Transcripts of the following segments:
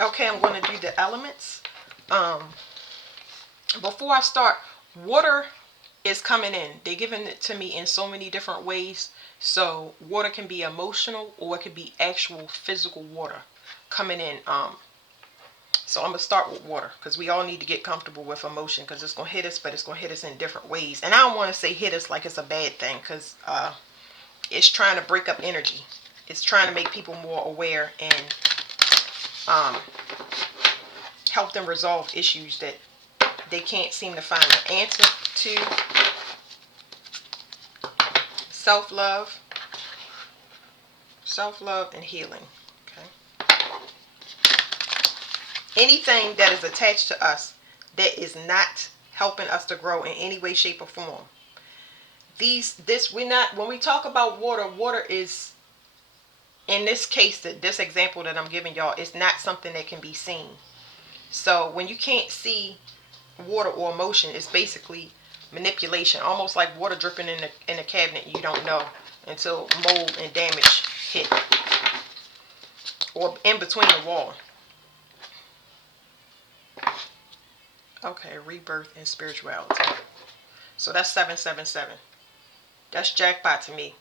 Okay, I'm going to do the elements. Um, Before I start, water is coming in. They're giving it to me in so many different ways. So water can be emotional, or it could be actual physical water coming in. So I'm gonna start with water, because we all need to get comfortable with emotion, because it's gonna hit us, but it's gonna hit us in different ways. And I don't want to say hit us like it's a bad thing, because it's trying to break up energy. It's trying to make people more aware and um, help them resolve issues that they can't seem to find an answer to. Self-love, self-love and healing. Okay. Anything that is attached to us that is not helping us to grow in any way, shape, or form. We're not, when we talk about water, water is, in this case, this example that I'm giving y'all, is not something that can be seen. So when you can't see water or emotion, it's basically manipulation, almost like water dripping in a cabinet. You don't know until mold and damage hit, or in between the wall. Okay, rebirth and spirituality. So that's 777. That's jackpot to me.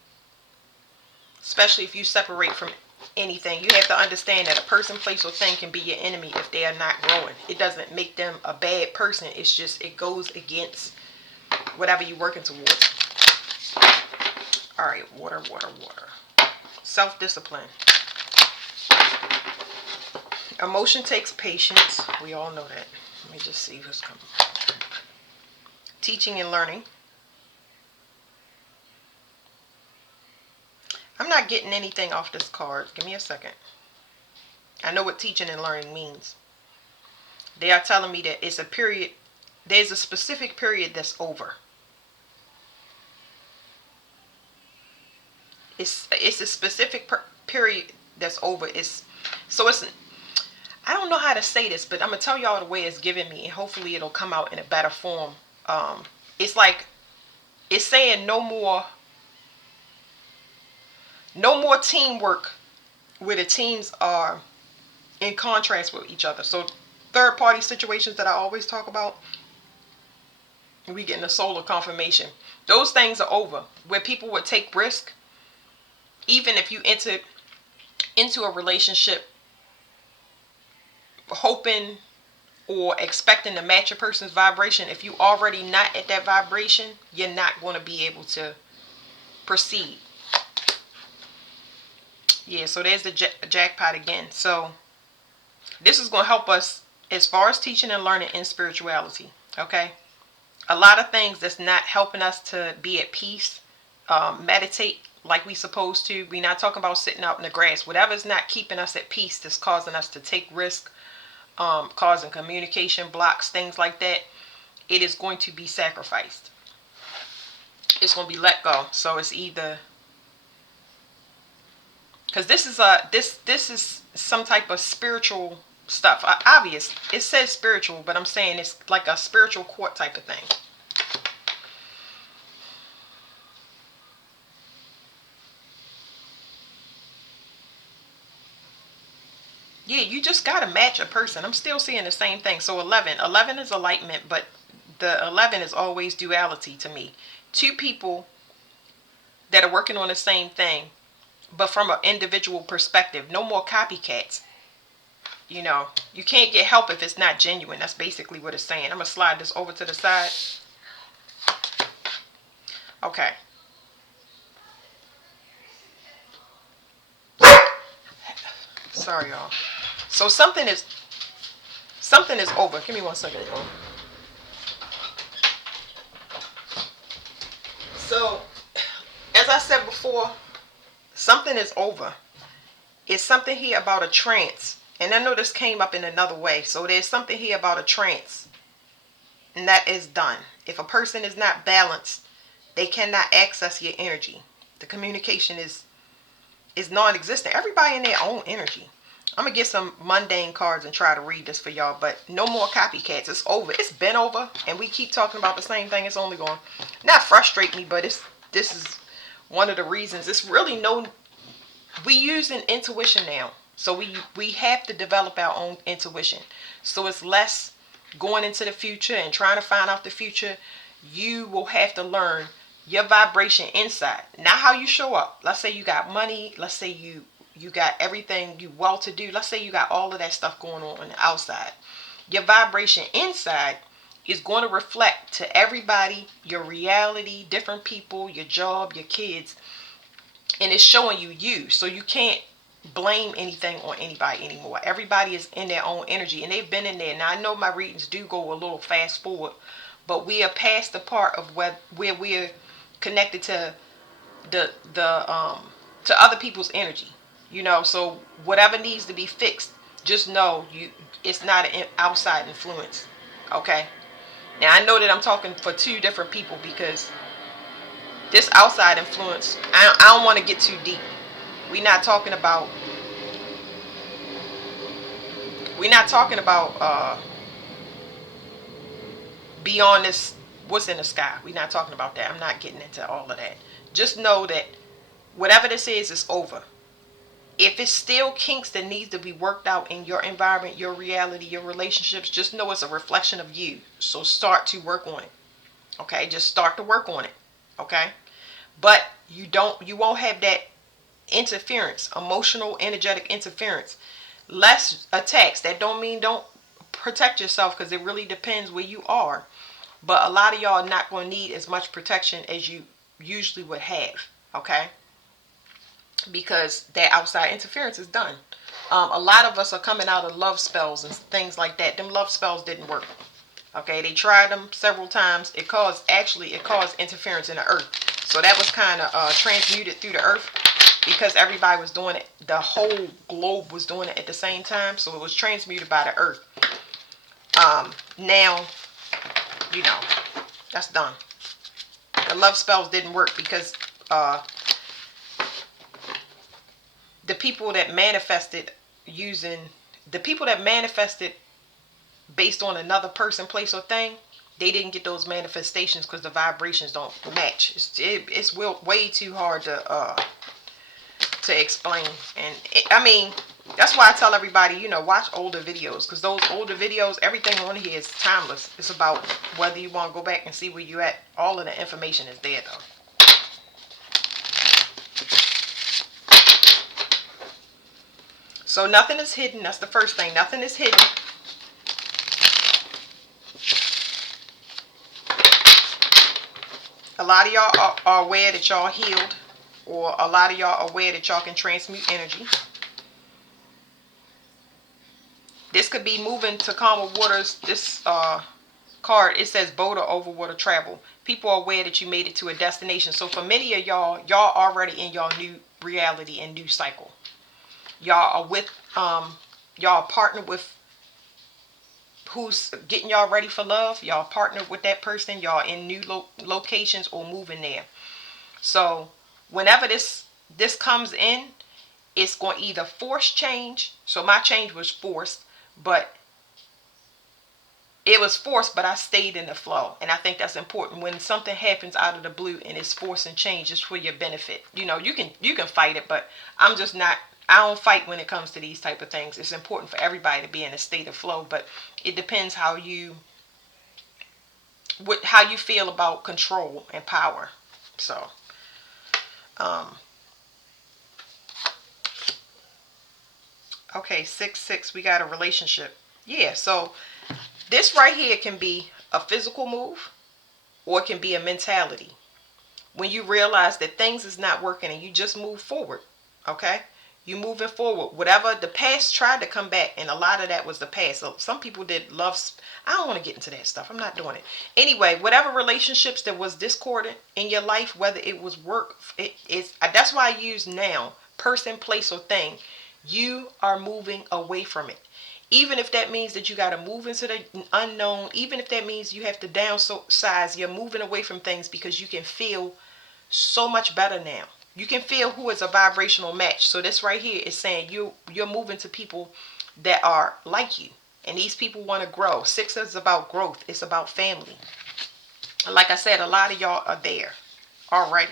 Especially if you separate from anything. You have to understand that a person, place, or thing can be your enemy if they are not growing. It doesn't make them a bad person. It's just, it goes against whatever you're working towards. Alright, water, water, water. Self-discipline. Emotion takes patience. We all know that. Let me just see who's coming. Teaching and learning. I'm not getting anything off this card. Give me a second. I know what teaching and learning means. They are telling me that it's a period. There's a specific period that's over. It's a specific period that's over. I don't know how to say this, but I'm gonna tell y'all the way it's giving me, and hopefully it'll come out in a better form. It's like, it's saying no more teamwork where the teams are in contrast with each other. So third party situations that I always talk about, we getting a solar confirmation. Those things are over, where people would take risk. Even if you enter into a relationship hoping or expecting to match a person's vibration, if you already not at that vibration, you're not going to be able to proceed. Yeah, so there's the jackpot again. So this is going to help us as far as teaching and learning in spirituality. Okay, a lot of things that's not helping us to be at peace, meditate like we supposed to. We're not talking about sitting out in the grass. Whatever's not keeping us at peace, that's causing us to take risk, causing communication blocks, things like that, it is going to be sacrificed. It's going to be let go. So it's either, because this is some type of spiritual stuff. Obvious, it says spiritual, but I'm saying it's like a spiritual court type of thing. Yeah, you just got to match a person. I'm still seeing the same thing. So 11 is enlightenment, but the 11 is always duality to me. Two people that are working on the same thing, but from an individual perspective. No more copycats. You know, you can't get help if it's not genuine. That's basically what it's saying. I'm going to slide this over to the side. Okay. Sorry, y'all. So something is over. Give me 1 second, y'all. So, as I said before, something is over. It's something here about a trance. And I know this came up in another way. So there's something here about a trance. And that is done. If a person is not balanced, they cannot access your energy. The communication is non-existent. Everybody in their own energy. I'm going to get some mundane cards and try to read this for y'all. But no more copycats. It's over. It's been over. And we keep talking about the same thing. It's only going to not frustrate me. But this is one of the reasons. It's really no... We using intuition now. So we have to develop our own intuition. So it's less going into the future and trying to find out the future. You will have to learn your vibration inside, not how you show up. Let's say you got money. Let's say you got everything, you well to do. Let's say you got all of that stuff going on the outside. Your vibration inside is going to reflect to everybody your reality, different people, your job, your kids, and it's showing you. So you can't blame anything on anybody anymore. Everybody is in their own energy, and they've been in there. Now I know my readings do go a little fast forward, but we are past the part of where we're connected to the to other people's energy. So whatever needs to be fixed, just know it's not an outside influence. Okay. Now I know that I'm talking for two different people because this outside influence, I don't want to get too deep. We're not talking about we're not talking about beyond this, what's in the sky. We're not talking about that. I'm not getting into all of that. Just know that whatever this is over. If it's still kinks that needs to be worked out in your environment, your reality, your relationships, just know it's a reflection of you. So start to work on it. Okay? Just start to work on it. Okay? But you won't have that interference, emotional, energetic interference. Less attacks. That don't mean don't protect yourself, because it really depends where you are. But a lot of y'all are not going to need as much protection as you usually would have. Okay? Because that outside interference is done. A lot of us are coming out of love spells and things like that. Them love spells didn't work. Okay, they tried them several times. It caused interference in the earth. So that was kind of transmuted through the earth because everybody was doing it. The whole globe was doing it at the same time. So it was transmuted by the earth. Now, that's done. The love spells didn't work because the people that manifested based on another person, place, or thing, they didn't get those manifestations because the vibrations don't match. It's way too hard to explain. And that's why I tell everybody, watch older videos, because those older videos, everything on here is timeless. It's about whether you want to go back and see where you at. All of the information is there though. So nothing is hidden. That's the first thing. Nothing is hidden. A lot of y'all are aware that y'all healed, or a lot of y'all are aware that y'all can transmute energy. This could be moving to calmer waters. This card, it says boat or over water travel. People are aware that you made it to a destination. So for many of y'all already in your new reality and new cycle. Y'all are with y'all partnered with who's getting y'all ready for love. Y'all partnered with that person. Y'all in new locations or moving there. So whenever this comes in, it's going to either force change. So my change was forced, but it was forced, but I stayed in the flow. And I think that's important. When something happens out of the blue and it's forcing change, it's for your benefit. You can fight it, but I don't fight when it comes to these type of things. It's important for everybody to be in a state of flow, but it depends how you feel about control and power. So, okay, 6-6, we got a relationship. Yeah, so this right here can be a physical move, or it can be a mentality. When you realize that things is not working and you just move forward, okay? You moving forward. Whatever the past tried to come back, and a lot of that was the past. So some people did love. I don't want to get into that stuff. I'm not doing it. Anyway, whatever relationships that was discordant in your life, whether it was work, that's why I use now, person, place, or thing. You are moving away from it. Even if that means that you got to move into the unknown, even if that means you have to downsize, you're moving away from things because you can feel so much better now. You can feel who is a vibrational match. So this right here is saying you're moving to people that are like you. And these people want to grow. 6 is about growth. It's about family. Like I said, a lot of y'all are there already.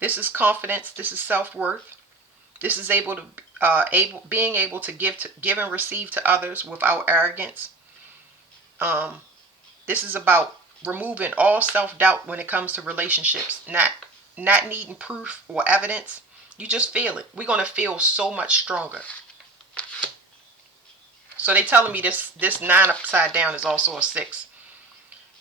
This is confidence. This is self-worth. This is being able to give and receive to others without arrogance. Um, this is about removing all self-doubt when it comes to relationships, not needing proof or evidence. You just feel it. We're gonna feel so much stronger. So they telling me this 9 upside down is also a 6.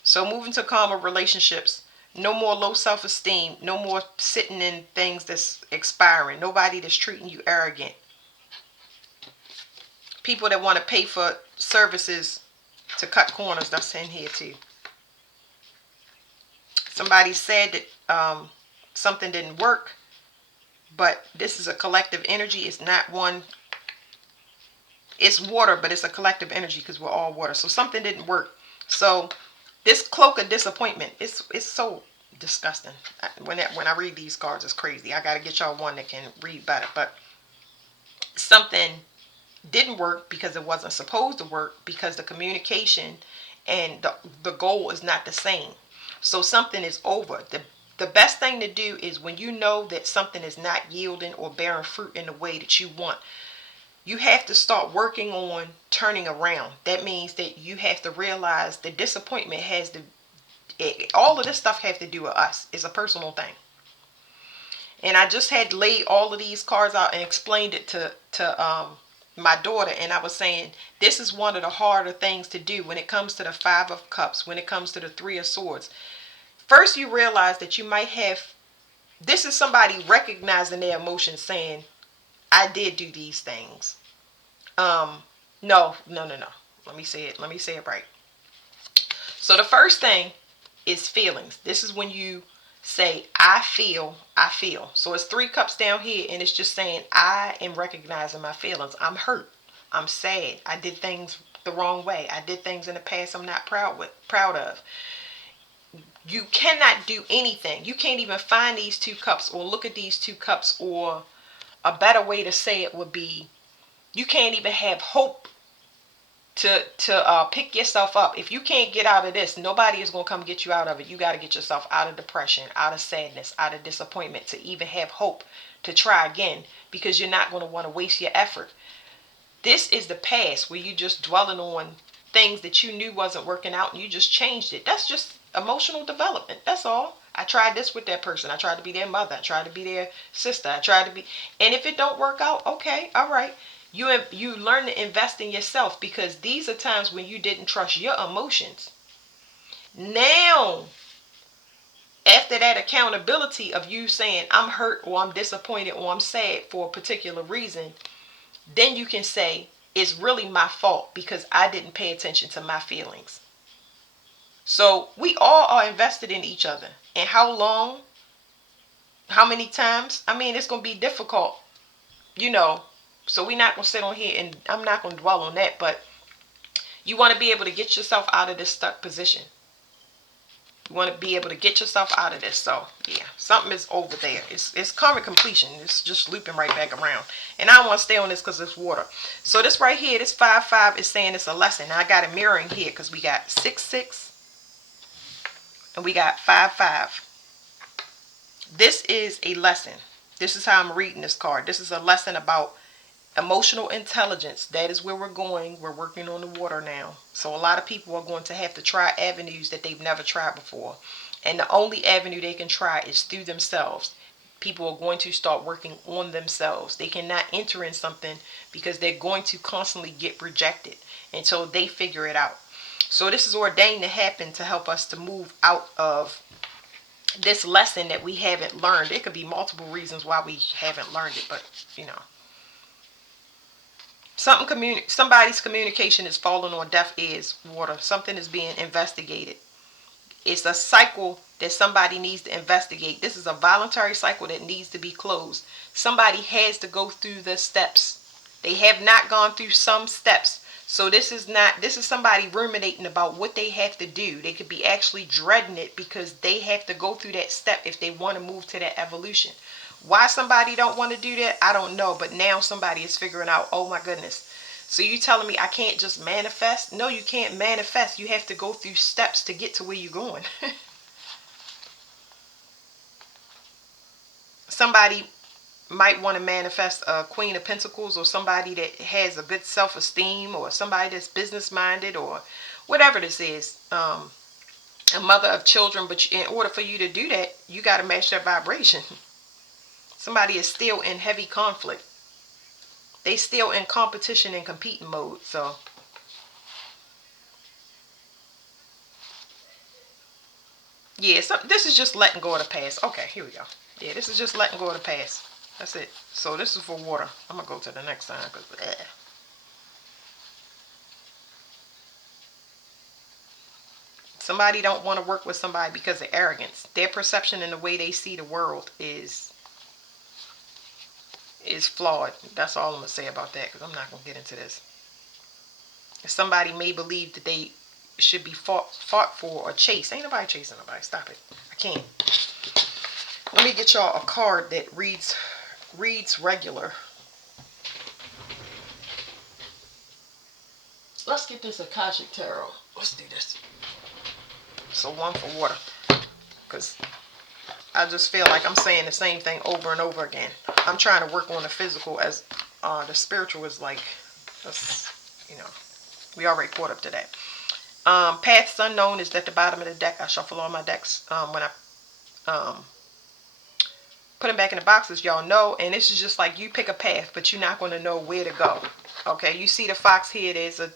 So moving to calmer relationships. No more low self-esteem. No more sitting in things that's expiring. Nobody that's treating you arrogant. People that want to pay for services to cut corners. That's in here too. Somebody said that something didn't work, but this is a collective energy. It's not one. It's water, but it's a collective energy because we're all water. So something didn't work. So this cloak of disappointment, it's so disgusting. When I read these cards, it's crazy. I got to get y'all one that can read better. But something didn't work because it wasn't supposed to work, because the communication and the goal is not the same. So something is over. The best thing to do is when you know that something is not yielding or bearing fruit in the way that you want, you have to start working on turning around. That means that you have to realize the disappointment all of this stuff has to do with us. It's a personal thing. And I just had laid all of these cards out and explained it to my daughter, and I was saying this is one of the harder things to do when it comes to the 5 of Cups, when it comes to the 3 of Swords. First, you realize that you might have, this is somebody recognizing their emotions, saying, I did do these things. No. Let me say it right. So the first thing is feelings. This is when you say, I feel. So it's 3 cups down here, and it's just saying, I am recognizing my feelings. I'm hurt. I'm sad. I did things the wrong way. I did things in the past I'm not proud of. You cannot do anything. You can't even find these 2 cups or look at these 2 cups, or a better way to say it would be, you can't even have hope to pick yourself up. If you can't get out of this, nobody is going to come get you out of it. You got to get yourself out of depression, out of sadness, out of disappointment to even have hope to try again, because you're not going to want to waste your effort. This is the past where you just dwelling on things that you knew wasn't working out and you just changed it. That's just emotional development. That's all. I tried this with that person. I tried to be their mother. I tried to be their sister. And if it don't work out, okay, all right. You learn to invest in yourself, because these are times when you didn't trust your emotions. Now, after that accountability of you saying, I'm hurt or I'm disappointed or I'm sad for a particular reason, then you can say, it's really my fault because I didn't pay attention to my feelings. So we all are invested in each other. And how long? How many times? I mean, it's going to be difficult, you know. So we're not going to sit on here, and I'm not going to dwell on that. But you want to be able to get yourself out of this stuck position. You want to be able to get yourself out of this. So, yeah, something is over there. It's karmic completion. It's just looping right back around. And I don't want to stay on this because it's water. So this right here, this 5-5 is saying it's a lesson. Now I got a mirroring here because we got 6-6 and we got 5-5. This is a lesson. This is how I'm reading this card. This is a lesson about emotional intelligence. That is where we're going. We're working on the water now. So a lot of people are going to have to try avenues that they've never tried before. And the only avenue they can try is through themselves. People are going to start working on themselves. They cannot enter in something because they're going to constantly get rejected until they figure it out. So this is ordained to happen to help us to move out of this lesson that we haven't learned. It could be multiple reasons why we haven't learned it, but you know. Somebody's communication is falling on deaf ears. Water. Something is being investigated. It's a cycle that somebody needs to investigate. This is a voluntary cycle that needs to be closed. Somebody has to go through the steps. They have not gone through some steps. So this is somebody ruminating about what they have to do. They could be actually dreading it because they have to go through that step if they want to move to that evolution. Why somebody don't want to do that, I don't know. But now somebody is figuring out, oh my goodness. So you telling me I can't just manifest? No, you can't manifest. You have to go through steps to get to where you're going. somebody might want to manifest a Queen of Pentacles, or somebody that has a good self-esteem, or somebody that's business minded, or whatever this is. A mother of children, but in order for you to do that, you got to match their vibration. Somebody is still in heavy conflict. They still in competition and competing mode. So yeah, so this is just letting go of the past. Okay, here we go. Yeah, this is just letting go of the past. That's it. So this is for water. I'm gonna go to the next sign because somebody don't want to work with somebody because of arrogance. Their perception and the way they see the world is flawed. That's all I'm gonna say about that, because I'm not gonna get into this. Somebody may believe that they should be fought for or chased. Ain't nobody chasing nobody. Stop it. I can't. Let me get y'all a card that reads regular. Let's get this Akashic Tarot. Let's do this. So one for water, because I just feel like I'm saying the same thing over and over again. I'm trying to work on the physical, as the spiritual is like, that's, we already caught up to that. Paths unknown is at the bottom of the deck. I shuffle all my decks when I put them back in the boxes, y'all know. And this is just like, you pick a path, but you're not going to know where to go. Okay, you see the fox here. There's a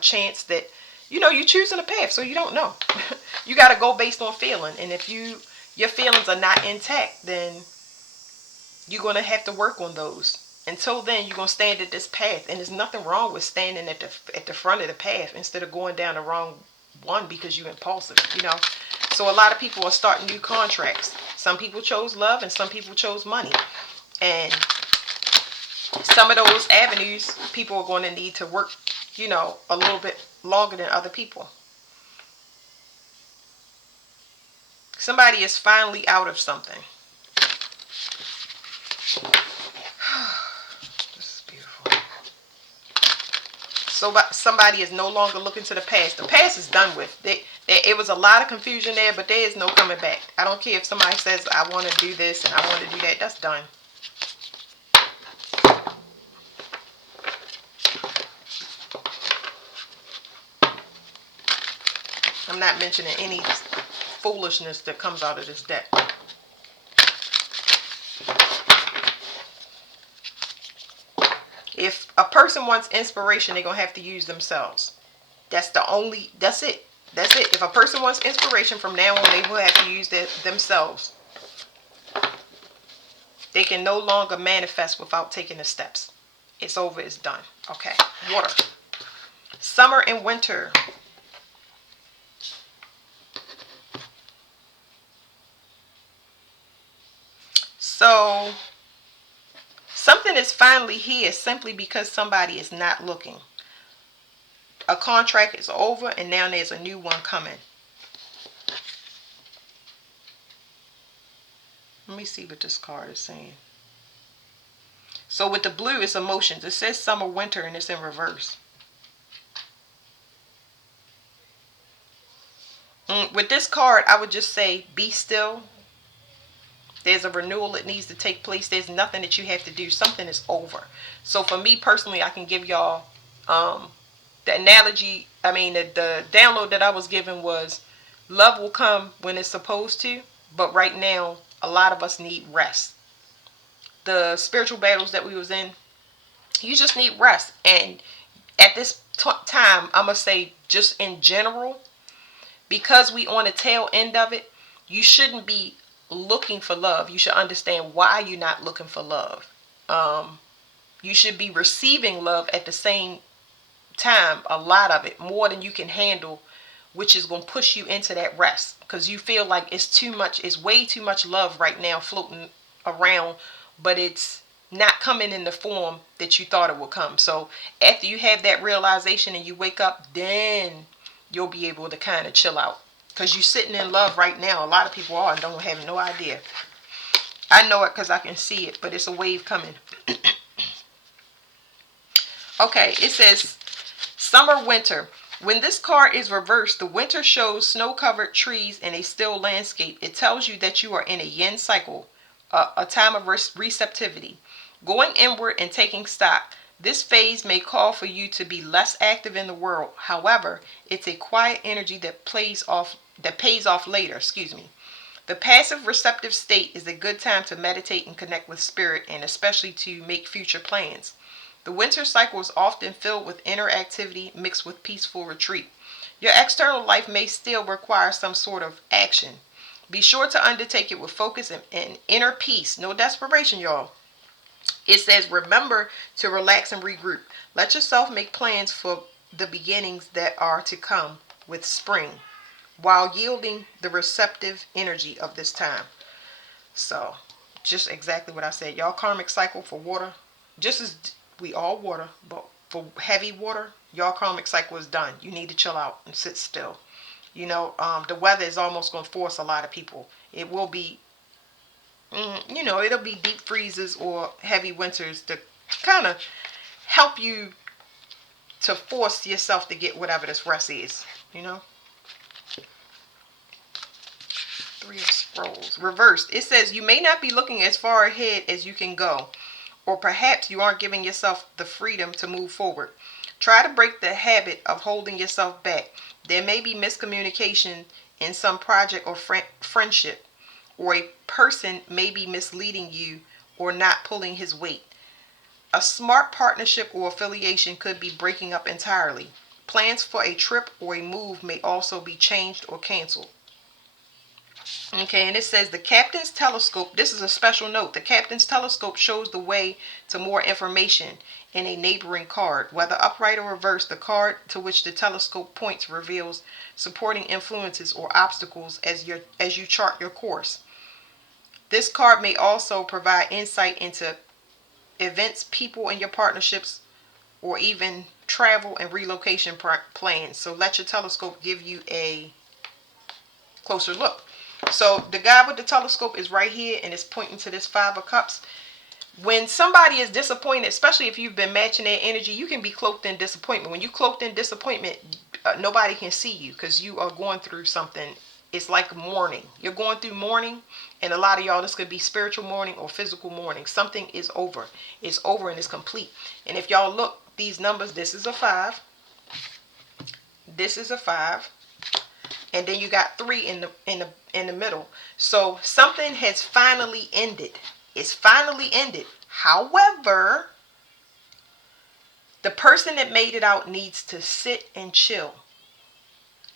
chance that, you're choosing a path, so you don't know. You got to go based on feeling. And if your feelings are not intact, then you're going to have to work on those. Until then, you're going to stand at this path. And there's nothing wrong with standing at the front of the path instead of going down the wrong one because you're impulsive, So a lot of people are starting new contracts. Some people chose love and some people chose money. And some of those avenues, people are going to need to work, a little bit longer than other people. Somebody is finally out of something. This is beautiful. So somebody is no longer looking to the past. The past is done with. It was a lot of confusion there, but there is no coming back. I don't care if somebody says, I want to do this and I want to do that. That's done. I'm not mentioning any foolishness that comes out of this deck. If a person wants inspiration, they're going to have to use themselves. That's it. That's it. If a person wants inspiration, from now on, they will have to use themselves. They can no longer manifest without taking the steps. It's over. It's done. Okay. Water. Summer and winter. So something is finally here simply because somebody is not looking. A contract is over and now there's a new one coming. Let me see what this card is saying. So with the blue, it's emotions. It says summer, winter, and it's in reverse. With this card, I would just say, be still. There's a renewal that needs to take place. There's nothing that you have to do. Something is over. So for me personally, I can give y'all the analogy. I mean, the download that I was given was, love will come when it's supposed to. But right now, a lot of us need rest. The spiritual battles that we was in, you just need rest. And at this time, I'm going to say, just in general, because we on the tail end of it, you shouldn't be looking for love. You should understand why you're not looking for love. You should be receiving love at the same time, a lot of it, more than you can handle, which is going to push you into that rest, because you feel like it's too much. It's way too much love right now floating around, but it's not coming in the form that you thought it would come. So after you have that realization and you wake up, then you'll be able to kind of chill out. Because you're sitting in love right now. A lot of people are and don't have no idea. I know it because I can see it, but it's a wave coming. Okay, it says summer, winter. When this card is reversed, the winter shows snow-covered trees and a still landscape. It tells you that you are in a yin cycle. a time of receptivity, going inward and taking stock. This phase may call for you to be less active in the world. However, it's a quiet energy that pays off later. Excuse me. The passive receptive state is a good time to meditate and connect with spirit, and especially to make future plans. The winter cycle is often filled with inner activity mixed with peaceful retreat. Your external life may still require some sort of action. Be sure to undertake it with focus and inner peace. No desperation, y'all. It says, remember to relax and regroup. Let yourself make plans for the beginnings that are to come with spring, while yielding the receptive energy of this time. So, just exactly what I said. Y'all karmic cycle for water, just as we all water, but for heavy water, y'all karmic cycle is done. You need to chill out and sit still. The weather is almost going to force a lot of people. It will be, it'll be deep freezes or heavy winters to kind of help you to force yourself to get whatever this rest is, you know. Three of Scrolls. Reversed. It says you may not be looking as far ahead as you can go, or perhaps you aren't giving yourself the freedom to move forward. Try to break the habit of holding yourself back. There may be miscommunication in some project or friendship, or a person may be misleading you or not pulling his weight. A smart partnership or affiliation could be breaking up entirely. Plans for a trip or a move may also be changed or canceled. Okay, and it says the captain's telescope, this is a special note, the captain's telescope shows the way to more information in a neighboring card. Whether upright or reversed, the card to which the telescope points reveals supporting influences or obstacles as you chart your course. This card may also provide insight into events, people in your partnerships, or even travel and relocation plans. So let your telescope give you a closer look. So the guy with the telescope is right here and it's pointing to this Five of Cups. When somebody is disappointed, especially if you've been matching their energy, you can be cloaked in disappointment. When you cloaked in disappointment, nobody can see you because you are going through something. It's like mourning. You're going through mourning, and a lot of y'all, this could be spiritual mourning or physical mourning. Something is over. It's over and it's complete. And if y'all look, these numbers, this is a 5. This is a 5. And then you got 3 in the middle. So something has finally ended. It's finally ended. However, the person that made it out needs to sit and chill.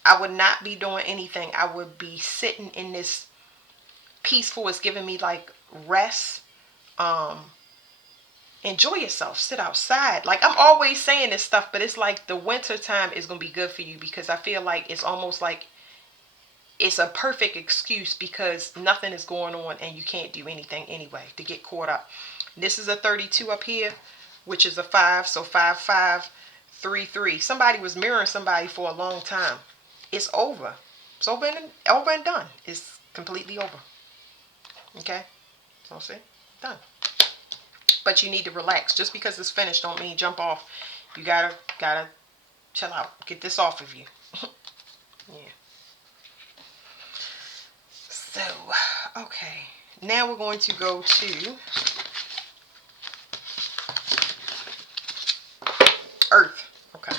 I would not be doing anything. I would be sitting in this peaceful. It's giving me like rest. Enjoy yourself. Sit outside. Like I'm always saying this stuff, but it's like the winter time is going to be good for you because I feel like it's almost like it's a perfect excuse because nothing is going on and you can't do anything anyway to get caught up. This is a 32 up here, which is a 5. So 5, 5, 3, 3. Somebody was mirroring somebody for a long time. It's over. It's over and done. It's completely over. Okay? So see? Done. But you need to relax. Just because it's finished don't mean jump off. You gotta chill out. Get this off of you. Yeah. So, okay. Now we're going to go to Earth. Okay.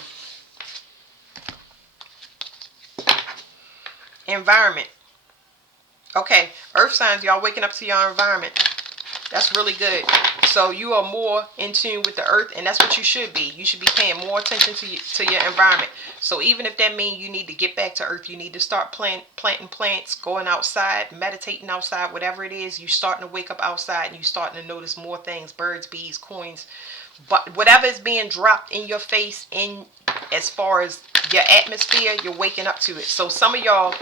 Environment. Okay. Earth signs, y'all waking up to your environment. That's really good. So you are more in tune with the earth, and that's what you should be. You should be paying more attention to your environment. So even if that means you need to get back to earth, you need to start planting plants, going outside, meditating outside, whatever it is, you're starting to wake up outside and you're starting to notice more things, birds, bees, coins, but whatever is being dropped in your face in as far as your atmosphere, you're waking up to it. So some of y'all,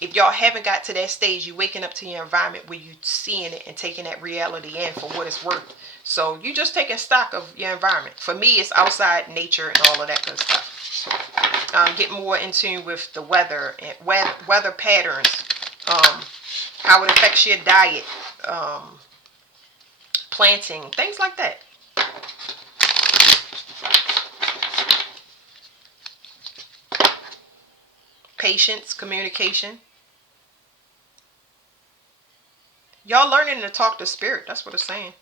if y'all haven't got to that stage, you're waking up to your environment where you're seeing it and taking that reality in for what it's worth. So you just taking stock of your environment. For me, it's outside nature and all of that good stuff. Get more in tune with the weather and weather patterns, how it affects your diet, planting, things like that. Patience, communication. Y'all learning to talk to spirit. That's what it's saying.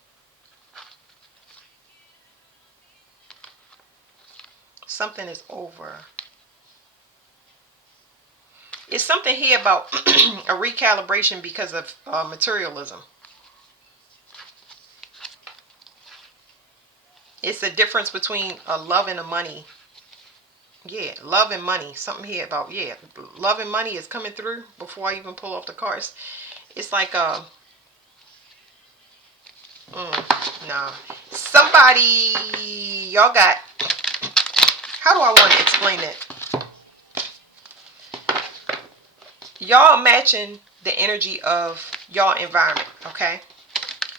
Something is over. It's something here about a recalibration because of materialism. It's the difference between love and a money. Yeah, love and money. Something here about, yeah, love and money is coming through before I even pull off the cards. It's like, nah. Somebody, y'all got, how do I want to explain it? Y'all matching the energy of y'all environment, okay?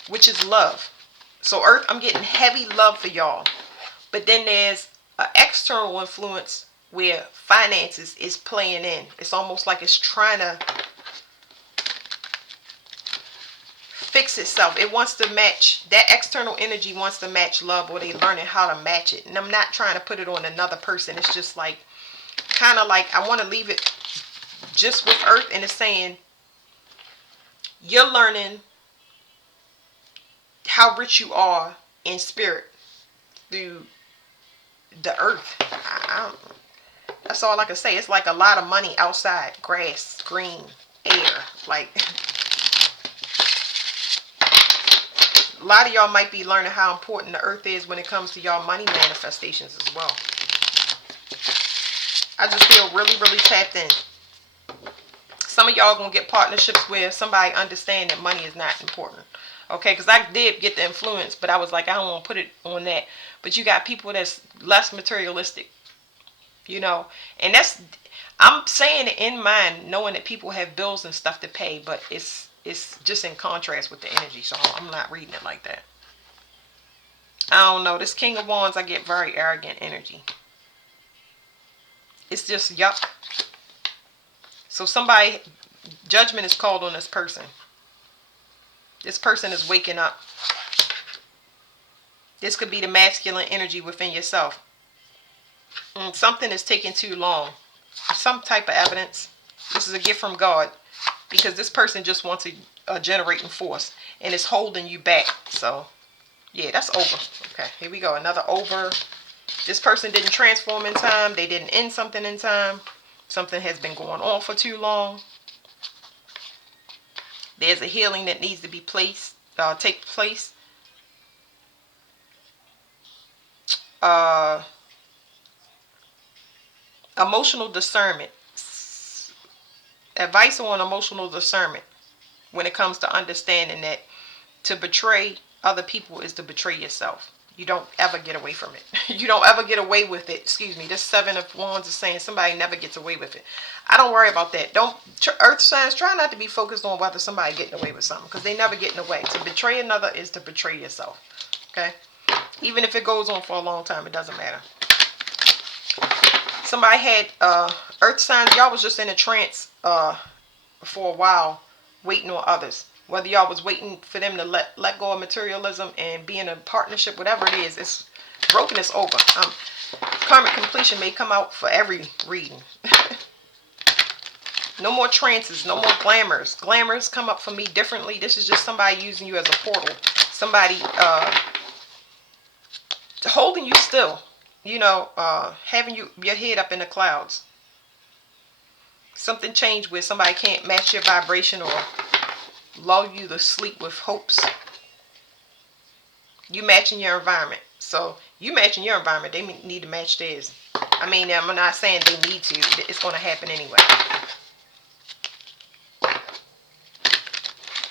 Which is love. So Earth, I'm getting heavy love for y'all. But then there's an external influence where finances is playing in. It's almost like it's trying to fix itself. It wants to match, that external energy wants to match love, or they learning how to match it. And I'm not trying to put it on another person. It's just like, kind of like, I want to leave it just with Earth, and it's saying, you're learning how rich you are in spirit through the Earth. That's all I can say. It's like a lot of money outside. Grass, green, air. Like, a lot of y'all might be learning how important the Earth is when it comes to y'all money manifestations as well. I just feel really, really tapped in. Some of y'all gonna get partnerships where somebody understand that money is not important. Okay, because I did get the influence, but I was like, I don't want to put it on that. But you got people that's less materialistic, you know, and that's, I'm saying it in mind, knowing that people have bills and stuff to pay, but it's just in contrast with the energy, so I'm not reading it like that. I don't know. This King of Wands, I get very arrogant energy. It's just yuck. So somebody, judgment is called on this person. This person is waking up. This could be the masculine energy within yourself. Something is taking too long. Some type of evidence. This is a gift from God, because this person just wants a generating force, and it's holding you back. So yeah, that's over. Okay, here we go. Another over. This person didn't transform in time. They didn't end something in time. Something has been going on for too long. There's a healing that needs to be take place. Emotional discernment. Advice on emotional discernment when it comes to understanding that to betray other people is to betray yourself. You don't ever get away from it. You don't ever get away with it. Excuse me. This Seven of Wands is saying somebody never gets away with it. I don't worry about that. Don't, Earth signs, try not to be focused on whether somebody getting away with something, because they never getting away. To betray another is to betray yourself. Okay? Even if it goes on for a long time, it doesn't matter. Somebody had Earth signs. Y'all was just in a trance for a while, waiting on others. Whether y'all was waiting for them to let go of materialism and be in a partnership, whatever it is, it's broken. It's over. Karmic completion may come out for every reading. No more trances, no more glamours. Glamours come up for me differently. This is just somebody using you as a portal. Somebody holding you still. You know, having your head up in the clouds. Something changed where somebody can't match your vibration or lull you to sleep with hopes. You matching your environment. So you matching your environment, they need to match theirs. I mean, I'm not saying they need to. It's going to happen anyway.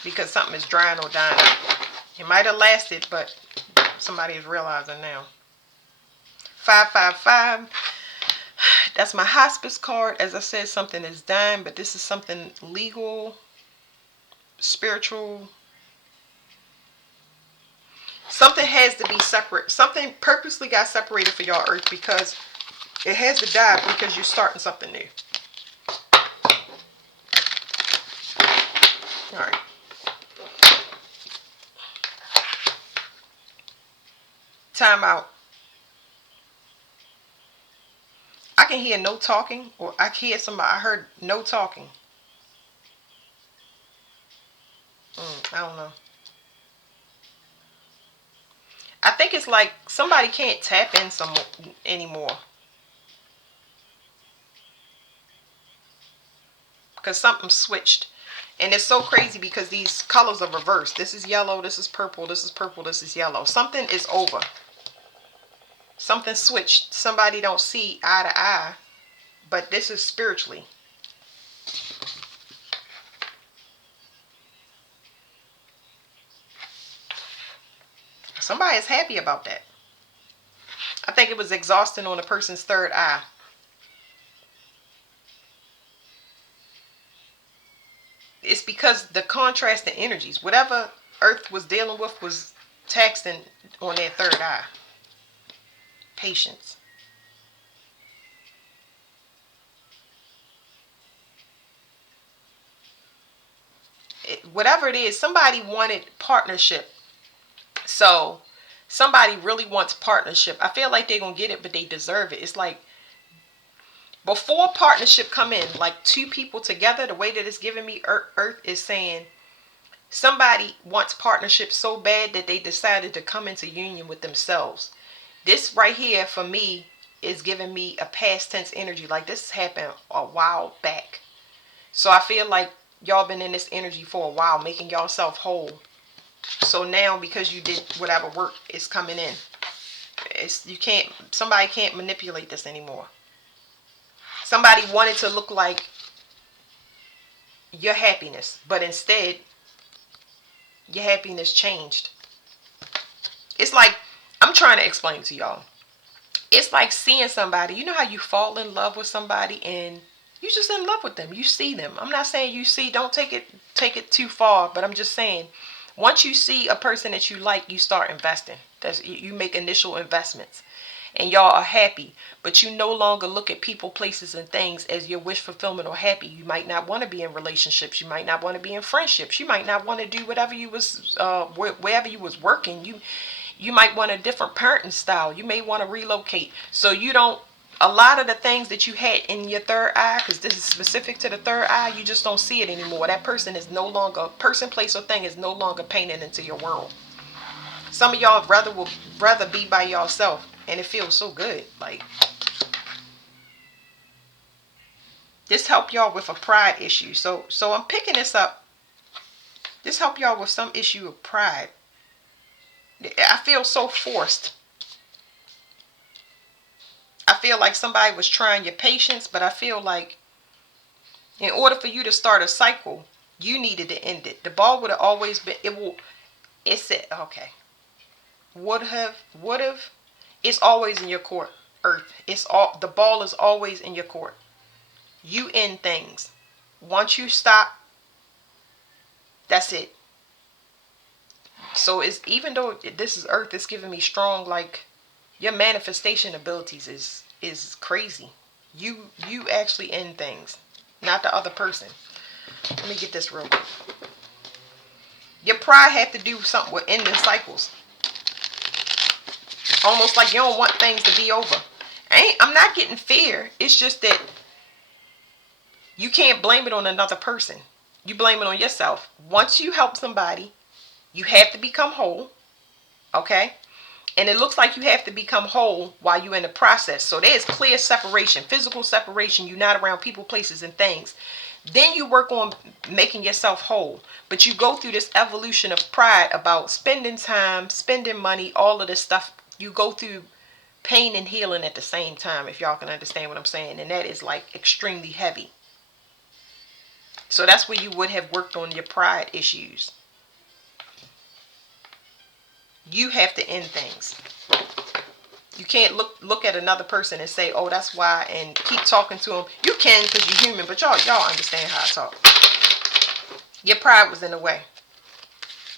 Because something is drying or dying up. It might have lasted, but somebody is realizing now. 555. That's my hospice card. As I said, something is dying, but this is something legal, spiritual. Something has to be separate. Something purposely got separated for y'all, Earth, because it has to die because you're starting something new. All right. Time out. I can hear no talking, or I can hear somebody. I heard no talking. I don't know. I think it's like somebody can't tap in some anymore because something switched. And it's so crazy because these colors are reversed. This is yellow, this is purple, this is purple, this is yellow. Something is over. Something switched. Somebody don't see eye to eye, but this is spiritually. Somebody is happy about that. I think it was exhausting on a person's third eye. It's because the contrast in energies, whatever Earth was dealing with was taxing on their third eye. Patience. Whatever it is, somebody wanted partnership. So somebody really wants partnership. I feel like they're going to get it, but they deserve it. It's like before partnership come in, like two people together, the way that it's giving me Earth is saying somebody wants partnership so bad that they decided to come into union with themselves. This right here for me is giving me a past tense energy. Like this happened a while back. So I feel like y'all been in this energy for a while, making y'all self whole. So now because you did whatever work, it's coming in. You can't, somebody can't manipulate this anymore. Somebody wanted to look like your happiness, but instead your happiness changed. It's like, I'm trying to explain to y'all. It's like seeing somebody, you know how you fall in love with somebody and you just in love with them. You see them. I'm not saying you see, don't take it too far, but I'm just saying once you see a person that you like, you start investing. You make initial investments. And y'all are happy, but you no longer look at people, places, and things as your wish fulfillment or happy. You might not want to be in relationships. You might not want to be in friendships. You might not want to do whatever you was, wherever you was working. You might want a different parenting style. You may want to relocate. So you don't, a lot of the things that you had in your third eye, because this is specific to the third eye, you just don't see it anymore. That person is no longer, person, place, or thing is no longer painted into your world. Some of y'all would rather be by yourself, and it feels so good. Like this help y'all with a pride issue. So I'm picking this up. This help y'all with some issue of pride. I feel so forced. I feel like somebody was trying your patience, but I feel like in order for you to start a cycle, you needed to end it. The ball would have always been. It said okay. Would have. It's always in your court, Earth. It's all, the ball is always in your court. You end things. Once you stop, that's it. So it's, even though this is Earth, it's giving me strong, like your manifestation abilities is crazy. You actually end things, not the other person. Let me get this real quick. Your pride had to do something with ending cycles. Almost like you don't want things to be over. I'm not getting fear. It's just that you can't blame it on another person. You blame it on yourself. Once you help somebody, you have to become whole. Okay? And it looks like you have to become whole while you're in the process. So there's clear separation, physical separation. You're not around people, places, and things. Then you work on making yourself whole. But you go through this evolution of pride about spending time, spending money, all of this stuff. You go through pain and healing at the same time, if y'all can understand what I'm saying. And that is like extremely heavy. So that's where you would have worked on your pride issues. You have to end things. You can't look at another person and say, oh, that's why, and keep talking to them. You can because you're human, but y'all understand how I talk. Your pride was in the way.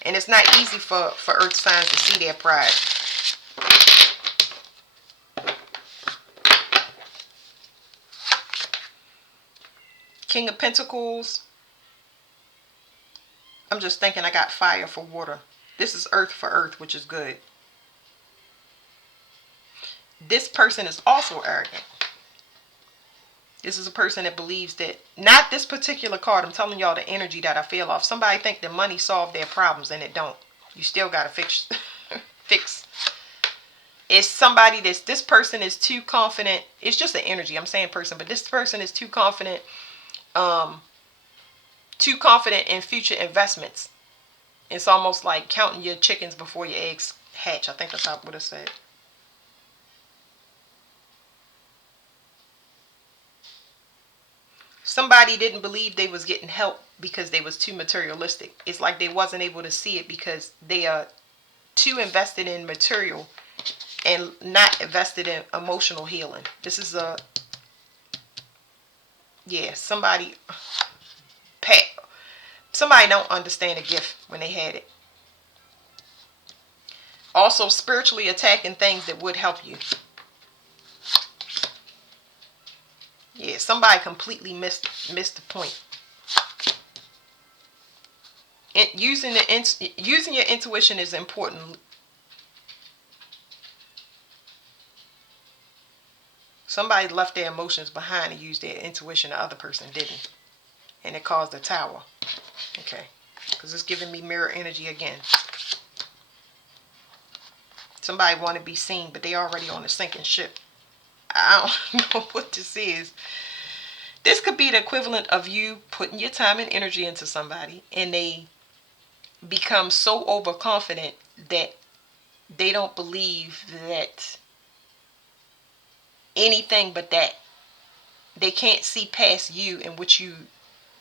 And it's not easy for earth signs to see their pride. King of Pentacles. I'm just thinking I got fire for water. This is earth for earth, which is good. This person is also arrogant. This is a person that believes that, not this particular card, I'm telling y'all the energy that I feel off. Somebody think that money solved their problems and it don't. You still got to fix. It's somebody this person is too confident. It's just an energy. I'm saying person, but this person is too confident. Too confident in future investments. It's almost like counting your chickens before your eggs hatch. I think that's what it said. Somebody didn't believe they was getting help because they was too materialistic. It's like they wasn't able to see it because they are too invested in material and not invested in emotional healing. This is a, yeah, somebody don't understand a gift when they had it. Also spiritually attacking things that would help you. Yeah, somebody completely missed the point. Using your intuition is important. Somebody left their emotions behind and used their intuition. The other person didn't, and it caused a tower. Okay, because it's giving me mirror energy again. Somebody want to be seen, but they already on a sinking ship. I don't know what this is. This could be the equivalent of you putting your time and energy into somebody, and they become so overconfident that they don't believe that anything but that. They can't see past you and what you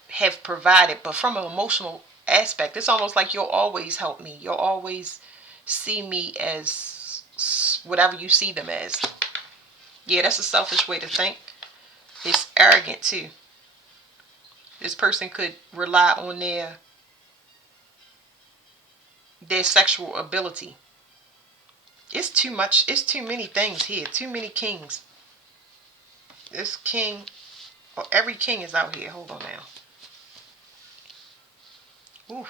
have provided. But from an emotional aspect, it's almost like you'll always help me. You'll always see me as whatever you see them as. Yeah, that's a selfish way to think. It's arrogant too. This person could rely on their sexual ability. It's too much. It's too many things here. Too many kings. This king, oh, every king is out here. Hold on now. Ooh,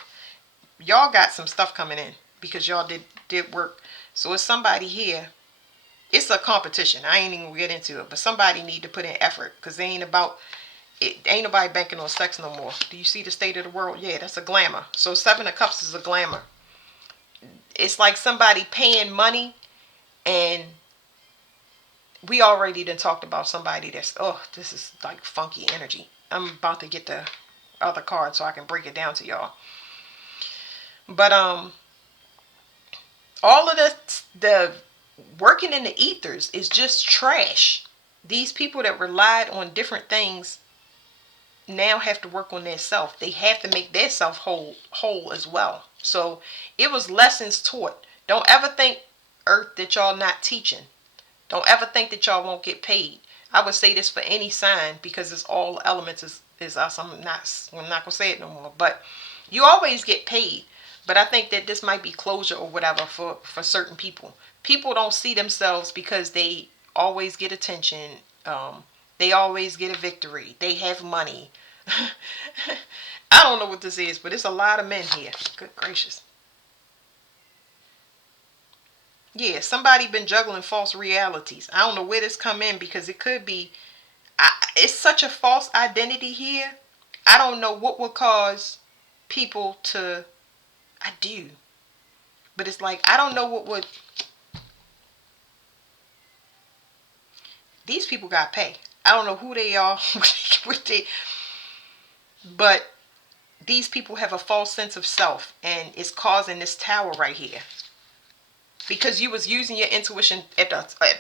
y'all got some stuff coming in because y'all did work. So it's somebody here. It's a competition. I ain't even gonna get into it, but somebody need to put in effort because they ain't about it. Ain't nobody banking on sex no more. Do you see the state of the world? Yeah, that's a glamour. So 7 of Cups is a glamour. It's like somebody paying money, and we already done talked about somebody that's, oh, this is like funky energy. I'm about to get the other card so I can break it down to y'all. But all of the working in the ethers is just trash. These people that relied on different things now have to work on their self. They have to make their self whole as well. So it was lessons taught. Don't ever think, Earth, that y'all not teaching. Don't ever think that y'all won't get paid. I would say this for any sign because it's all elements is us. I'm not gonna say it no more. But you always get paid. But I think that this might be closure or whatever for certain people. People don't see themselves because they always get attention. They always get a victory. They have money. I don't know what this is, but it's a lot of men here. Good gracious. Yeah, somebody been juggling false realities. I don't know where this come in because it could be. It's such a false identity here. I don't know what would cause people to. I do. But it's like, I don't know what would. These people got pay. I don't know who they are. But these people have a false sense of self. And it's causing this tower right here. Because you was using your intuition at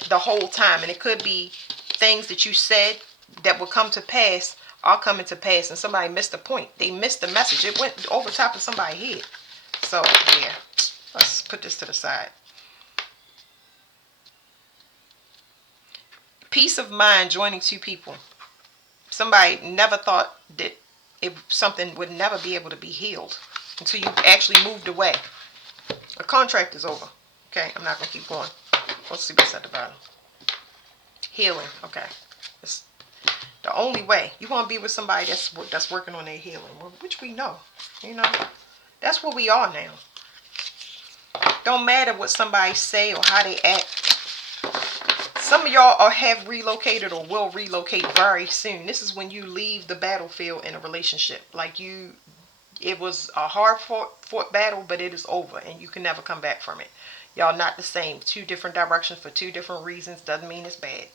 the whole time. And it could be things that you said that will come to pass are coming to pass. And somebody missed the point. They missed the message. It went over top of somebody's head. So, yeah. Let's put this to the side. Peace of mind joining two people. Somebody never thought that something would never be able to be healed until you actually moved away. A contract is over. Okay, I'm not going to keep going. Let's see what's at the bottom. Healing. Okay. It's the only way. You want to be with somebody that's working on their healing, which we know. You know, that's what we are now. Don't matter what somebody say or how they act. Some of y'all have relocated or will relocate very soon. This is when you leave the battlefield in a relationship. Like it was a hard fought battle, but it is over and you can never come back from it. Y'all not the same. Two different directions for two different reasons. Doesn't mean it's bad.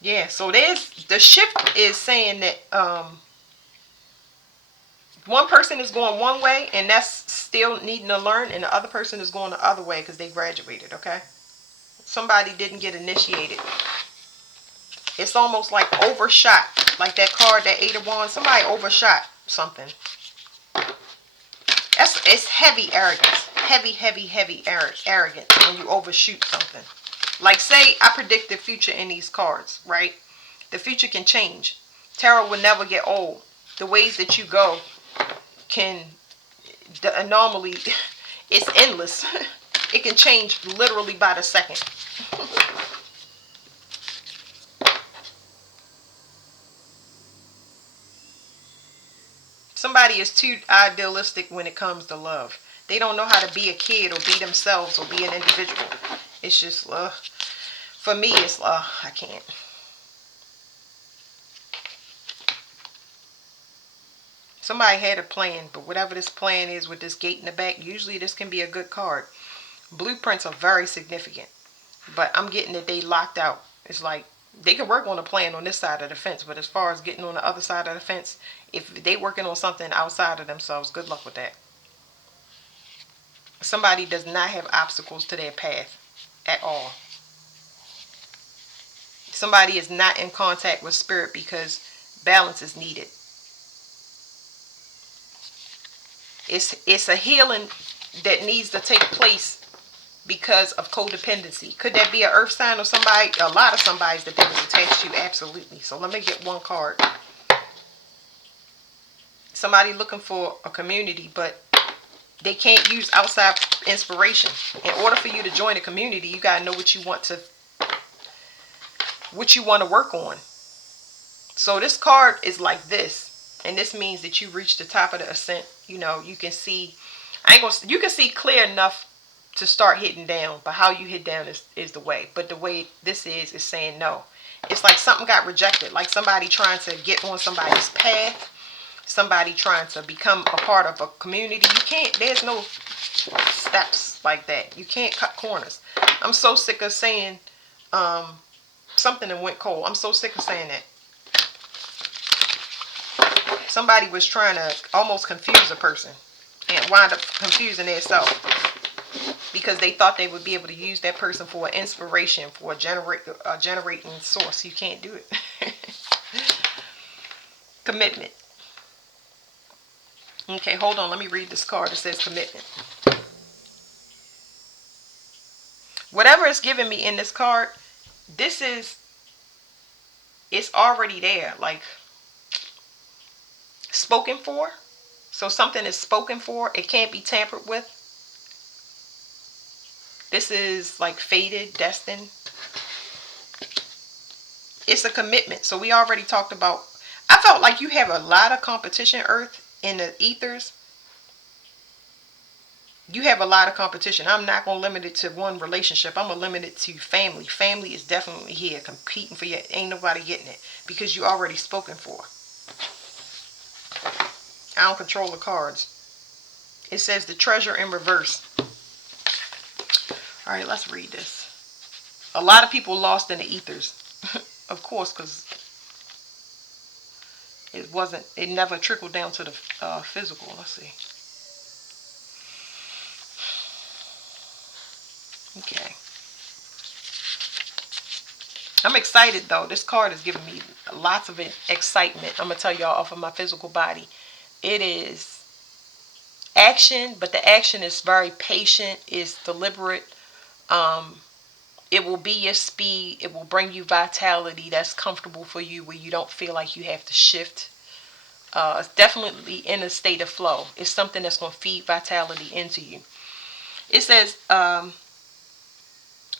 Yeah, so the shift is saying that one person is going one way and that's still needing to learn, and the other person is going the other way because they graduated, okay? Somebody didn't get initiated. It's almost like overshot. Like that card, that Eight of Wands, somebody overshot something. It's heavy arrogance. Heavy arrogance when you overshoot something. Like say I predict the future in these cards, right? The future can change. Tarot will never get old. The ways that you go can, the anomaly, it's endless. It can change literally by the second. Somebody is too idealistic when it comes to love. They don't know how to be a kid or be themselves or be an individual. It's just, for me, it's, I can't. Somebody had a plan, but whatever this plan is with this gate in the back, usually this can be a good card. Blueprints are very significant, but I'm getting that they locked out. It's like they can work on a plan on this side of the fence, but as far as getting on the other side of the fence, if they working on something outside of themselves, good luck with that. Somebody does not have obstacles to their path at all. Somebody is not in contact with spirit because balance is needed. It's a healing that needs to take place because of codependency. Could that be an earth sign or somebody? A lot of somebody's that they was attached to, absolutely. So let me get one card. Somebody looking for a community, but they can't use outside inspiration. In order for you to join a community, you gotta know what you want to work on. So this card is like this, and this means that you reach the top of the ascent. You know, you can see, you can see clear enough to start hitting down, but how you hit down is the way. But the way this is saying no. It's like something got rejected, like somebody trying to get on somebody's path, somebody trying to become a part of a community. You can't, there's no steps like that. You can't cut corners. I'm so sick of saying something that went cold. I'm so sick of saying that. Somebody was trying to almost confuse a person and wind up confusing themselves because they thought they would be able to use that person for an inspiration, for a generating source. You can't do it. Commitment. Okay, hold on. Let me read this card. It says commitment. Whatever is giving me in this card, it's already there. Like, spoken for. So something is spoken for. It can't be tampered with. This is like fated, destined. It's a commitment. So we already talked about, I felt like you have a lot of competition, Earth, in the ethers. You have a lot of competition. I'm not going to limit it to one relationship. I'm going to limit it to family. Family is definitely here competing for you. Ain't nobody getting it because you already spoken for. I don't control the cards. It says the treasure in reverse. All right, let's read this. A lot of people lost in the ethers. Of course, because it never trickled down to the physical. Let's see. Okay. I'm excited though. This card is giving me lots of excitement. I'm going to tell y'all off of my physical body. It is action, but the action is very patient, it's deliberate. It will be your speed. It will bring you vitality that's comfortable for you, where you don't feel like you have to shift. It's definitely in a state of flow. It's something that's going to feed vitality into you. It says,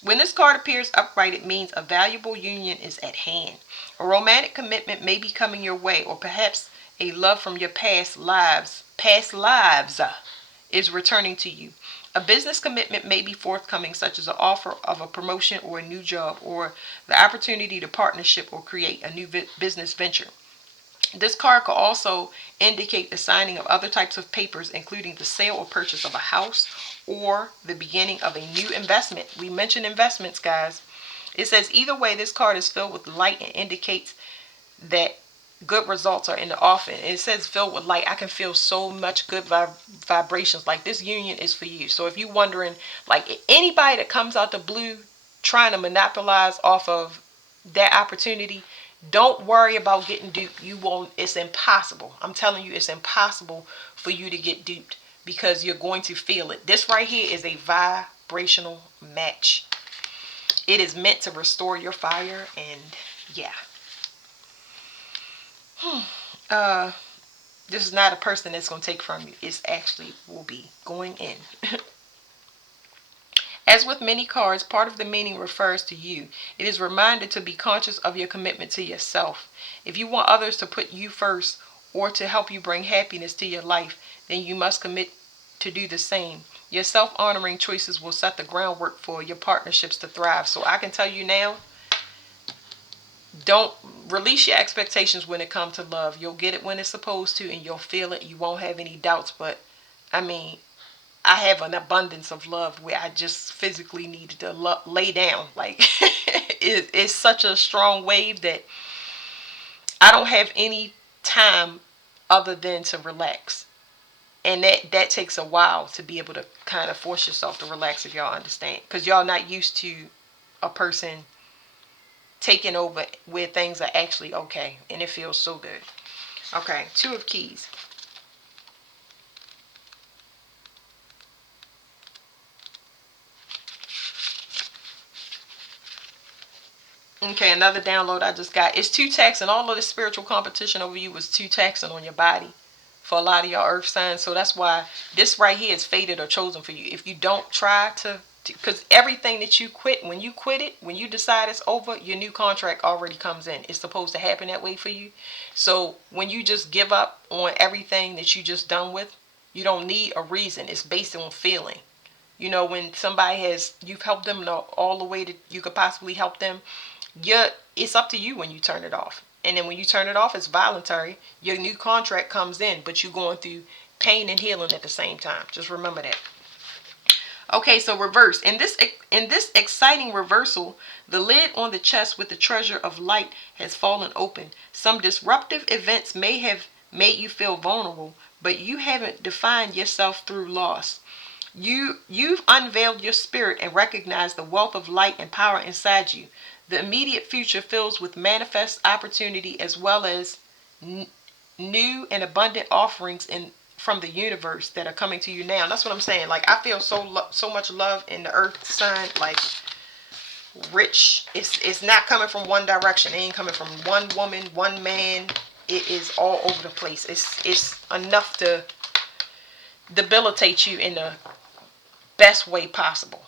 when this card appears upright, it means a valuable union is at hand. A romantic commitment may be coming your way, or perhaps a love from your past lives is returning to you. A business commitment may be forthcoming, such as an offer of a promotion or a new job, or the opportunity to partnership or create a new business venture. This card could also indicate the signing of other types of papers, including the sale or purchase of a house or the beginning of a new investment. We mentioned investments, guys. It says either way, this card is filled with light and indicates that good results are in the offing. It says filled with light. I can feel so much good vibrations. Like, this union is for you. So if you're wondering, like, anybody that comes out the blue trying to monopolize off of that opportunity, don't worry about getting duped. You won't. It's impossible. I'm telling you, it's impossible for you to get duped, because you're going to feel it. This right here is a vibrational match. It is meant to restore your fire, and yeah. This is not a person that's going to take from you. It's actually will be going in. As with many cards, part of the meaning refers to you. It is reminded to be conscious of your commitment to yourself. If you want others to put you first or to help you bring happiness to your life, then you must commit to do the same. Your self-honoring choices will set the groundwork for your partnerships to thrive. So I can tell you now, don't release your expectations when it comes to love. You'll get it when it's supposed to, and you'll feel it. You won't have any doubts. But I mean, I have an abundance of love where I just physically needed to lay down. Like, it's such a strong wave that I don't have any time other than to relax. And that takes a while to be able to kind of force yourself to relax, if y'all understand. Because y'all not used to a person taking over where things are actually okay. And it feels so good. Okay, Two of Keys. Okay, another download I just got. It's too taxing. All of this spiritual competition over you was too taxing on your body for a lot of y'all earth signs. So that's why this right here is fated or chosen for you. If you don't try to, because everything that you quit, when you quit it, when you decide it's over, your new contract already comes in. It's supposed to happen that way for you. So when you just give up on everything that you just done with, you don't need a reason. It's based on feeling. You know, when somebody you've helped them all the way that you could possibly help them, it's up to you when you turn it off. And then when you turn it off, it's voluntary. Your new contract comes in, but you're going through pain and healing at the same time. Just remember that. Okay, so reverse. In this exciting reversal, the lid on the chest with the treasure of light has fallen open. Some disruptive events may have made you feel vulnerable, but you haven't defined yourself through loss. You've unveiled your spirit and recognized the wealth of light and power inside you. The immediate future fills with manifest opportunity, as well as new and abundant offerings from the universe that are coming to you now. That's what I'm saying. Like, I feel so much love in the earth sign, like rich. It's not coming from one direction. It ain't coming from one woman, one man. It is all over the place. It's enough to debilitate you in the best way possible.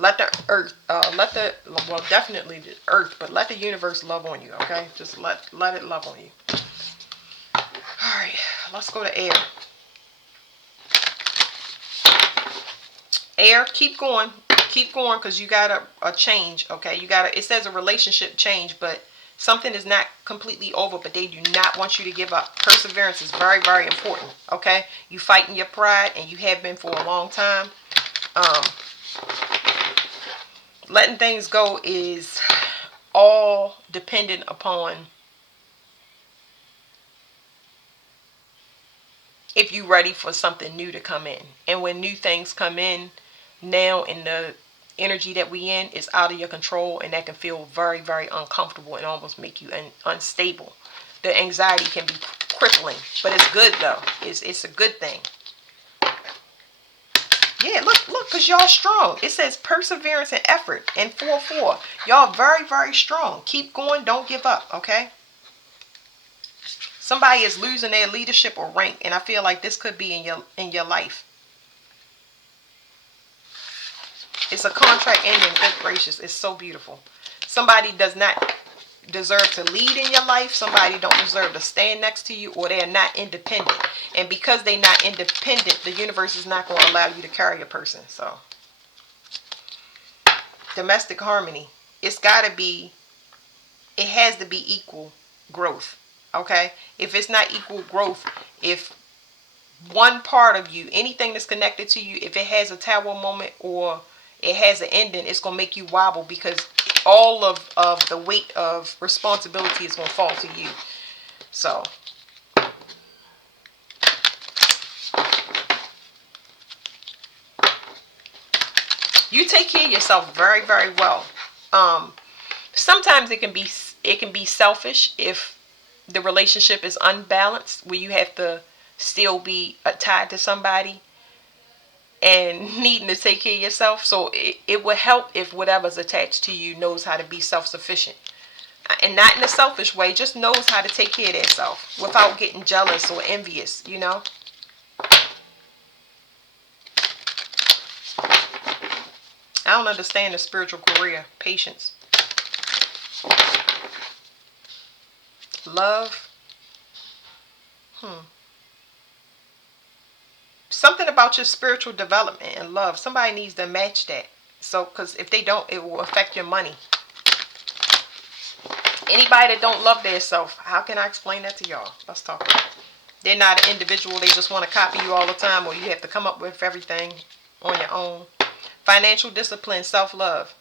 Let the earth, well, definitely the earth, but let the universe love on you, okay? Just let it love on you. All right, let's go to air. Air, keep going, because you got a change, okay? It says a relationship change, but something is not completely over, but they do not want you to give up. Perseverance is very, very important, okay? You fighting your pride, and you have been for a long time. Letting things go is all dependent upon if you're ready for something new to come in. And when new things come in, now in the energy that we in is out of your control, and that can feel very, very uncomfortable and almost make you unstable. The anxiety can be crippling, but it's good though. It's a good thing. Yeah, look, because y'all strong. It says perseverance and effort and 4-4. Y'all very, very strong. Keep going. Don't give up, okay? Somebody is losing their leadership or rank, and I feel like this could be in your life. It's a contract ending. Good gracious. It's so beautiful. Somebody does not deserve to lead in your life. Somebody don't deserve to stand next to you, or they're not independent. And because they're not independent, the universe is not going to allow you to carry a person. So, domestic harmony. It's got to be, it has to be equal growth. Okay? If it's not equal growth, if one part of you, anything that's connected to you, if it has a tower moment or it has an ending, it's going to make you wobble, because all of the weight of responsibility is going to fall to you. So, you take care of yourself very, very well. Sometimes it can be selfish if the relationship is unbalanced, where you have to still be tied to somebody and needing to take care of yourself. So it would help if whatever's attached to you knows how to be self-sufficient, and not in a selfish way, just knows how to take care of themselves without getting jealous or envious, you know. I don't understand the spiritual career. Patience. Love. Something about your spiritual development and love. Somebody needs to match that. So, because if they don't, it will affect your money. Anybody that don't love their self, how can I explain that to y'all? Let's talk about it. They're not an individual. They just want to copy you all the time, or you have to come up with everything on your own. Financial discipline, self-love.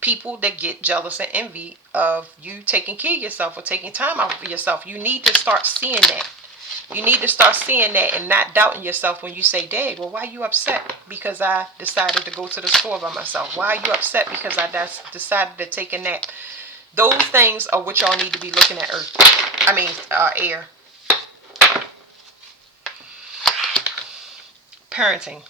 People that get jealous and envy of you taking care of yourself or taking time out for yourself. You need to start seeing that. You need to start seeing that and not doubting yourself when you say, Dad, well, why are you upset because I decided to go to the store by myself? Why are you upset because I decided to take a nap? Those things are what y'all need to be looking at, air. Parenting.